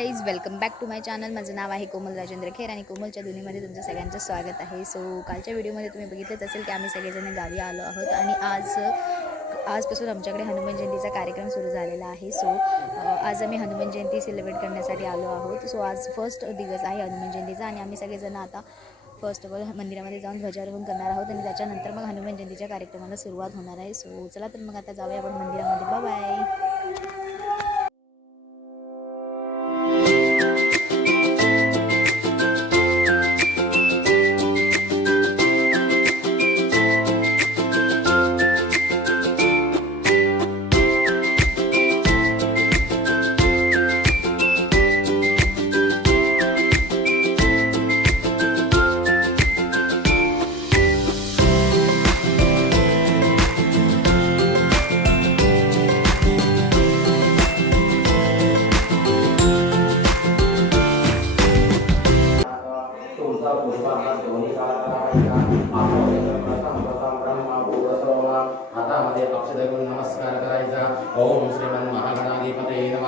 Guys welcome back to my channel माझं नाव आहे कोमल राजेंद्र खेर आणि कोमलच्या दुनीमध्ये तुमचं सगळ्यांचं स्वागत आहे. सो कालच्या व्हिडिओमध्ये तुम्ही बघितलंच असेल की आम्ही सगळेजण गावी आलो आहोत आणि आज आजपासून आमच्याकडे हनुमान जयंतीचा कार्यक्रम सुरू झालेला आहे. सो आज आम्ही हनुमान जयंती सेलिब्रेट करण्यासाठी आलो आहोत. सो आज फर्स्ट दिवस आहे हनुमान जयंतीचा आणि आम्ही सगळेजण आता फर्स्ट ऑफ ऑल मंदिरामध्ये जाऊन ध्वजारोहण करणार आहोत आणि त्याच्यानंतर मग हनुमान जयंतीच्या कार्यक्रमाला सुरुवात होणार आहे. सो चला तर मग आता जाऊया आपण मंदिरामध्ये. बाय ఓం శ్రీమన్మహాగణాధిపతే నమ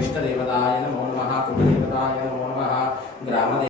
ఇష్టదేవతాయ నమో నమ కుటుంబదేవతాయ నమో నమ గ్రామదే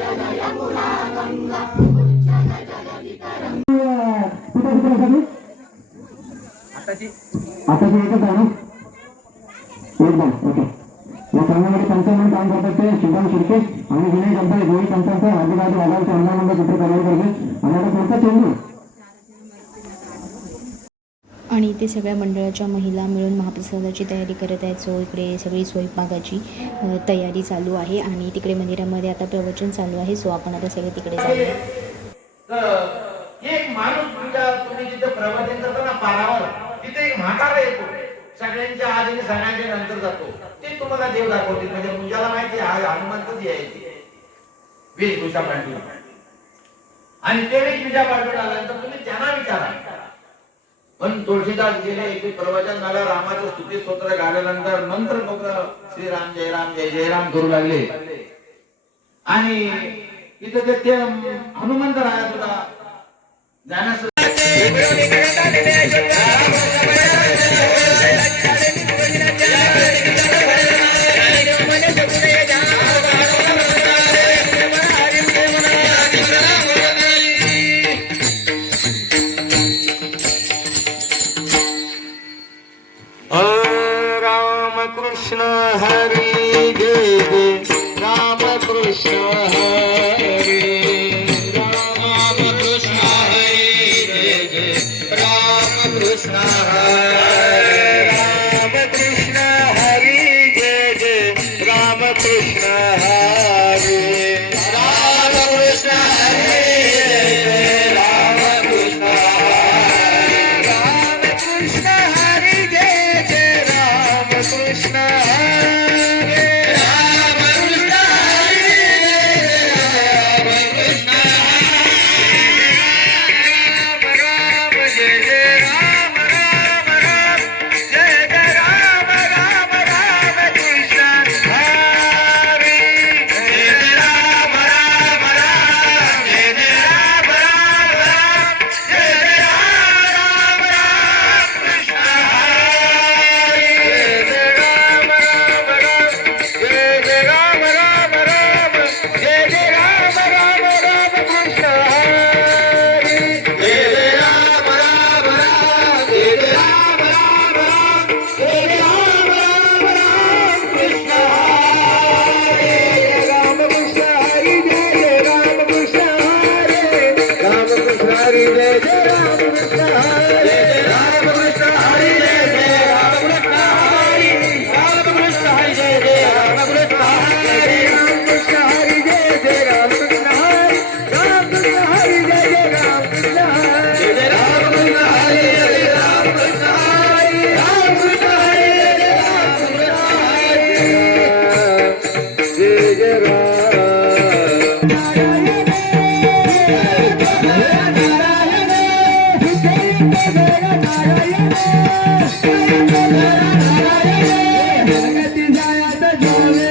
एकच आहे एकदम ओके. या पंचांनी काम करतात ते शुभम शिर्के आणि विनय पंचांचा चित्र तयार करते आणि आता पुढचा चेंडू. आणि इथे सगळ्या मंडळाच्या महिला मिळून महाप्रसादाची तयारी करत आहेत. सो इकडे सगळी स्वयंपाकाची तयारी चालू आहे आणि तिकडे मंदिरामध्ये आता प्रवचन चालू आहे. सो आपण आता सगळे तिकडे जाऊया. तर एक माणूस तुमच्या तुम्ही जिथे प्रवचन करता ना पारावर. एक म्हातारा येतो. सगळ्यांच्या आधी आणि सगळ्यांच्या नंतर जातो. ते तुम्हाला देव दाखवते म्हणजे मुंजाला माहिती आहे, हा हनुमंतच यायचे वेशभूषा पांडू आणि ते वेशभूषा पांडू आल्यानंतर तुम्ही त्यांना विचारा. पण तुळशीदास गेले ते प्रवचन झालं रामाचं स्तुती स्तोत्र गाल्यानंतर मंत्र मग श्रीराम जय राम जय जय राम करू लागले. आणि इथं ते ते हनुमंत राया सुद्धा जाण्यास राम Yeah, yeah, yeah.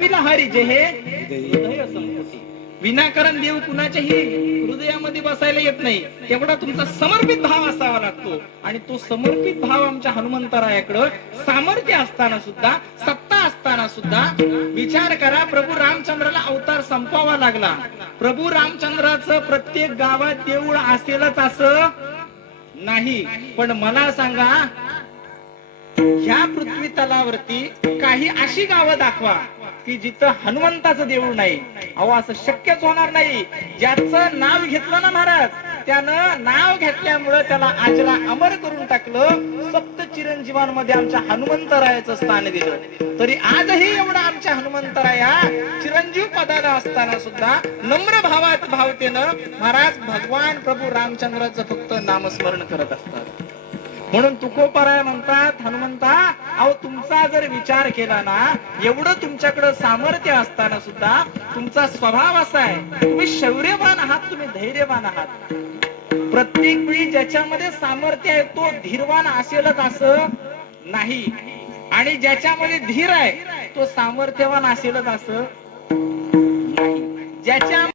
विला हरी जे हे विनाकारण देव कुणाच्याही हृदयामध्ये बसायला येत नाही. तेवढा तुमचा समर्पित भाव असावा लागतो. आणि तो समर्पित भाव आमच्या हनुमंतरायाकडं सामर्थ्य असताना सुद्धा सत्ता असताना सुद्धा विचार करा प्रभू रामचंद्राला अवतार संपवावा लागला. प्रभू रामचंद्राचं प्रत्येक गावात देऊळ असेलच असं नाही. पण मला सांगा ह्या पृथ्वी तलावरती काही अशी गावं दाखवा. की जिथं हनुमंताचं देऊळ नाही अहो असं शक्यच होणार नाही. ज्याचं नाव घेतलं ना महाराज त्यानं नाव घेतल्यामुळं त्याला आजला अमर करून टाकलं सप्त चिरंजीवांमध्ये आमच्या हनुमंतरायाचं स्थान दिलं. तरी आजही एवढा आमच्या हनुमंतराया चिरंजीव पदाला असताना सुद्धा नम्र भावात भावतेनं महाराज भगवान प्रभू रामचंद्राचं फक्त नामस्मरण करत असतात. म्हणून तुकोपराय म्हणतात हनुमंता अहो तुमचा जर विचार केला ना एवढं तुमच्याकडे सामर्थ्य असताना सुद्धा तुमचा स्वभाव असा आहे तुम्ही शौर्यवान आहात तुम्ही धैर्यवान आहात. प्रत्येक वेळी ज्याच्यामध्ये सामर्थ्य आहे तो धीरवान असेलच असं नाही. आणि ज्याच्यामध्ये धीर आहे तो सामर्थ्यवान असेलच असं नाही. ज्याच्या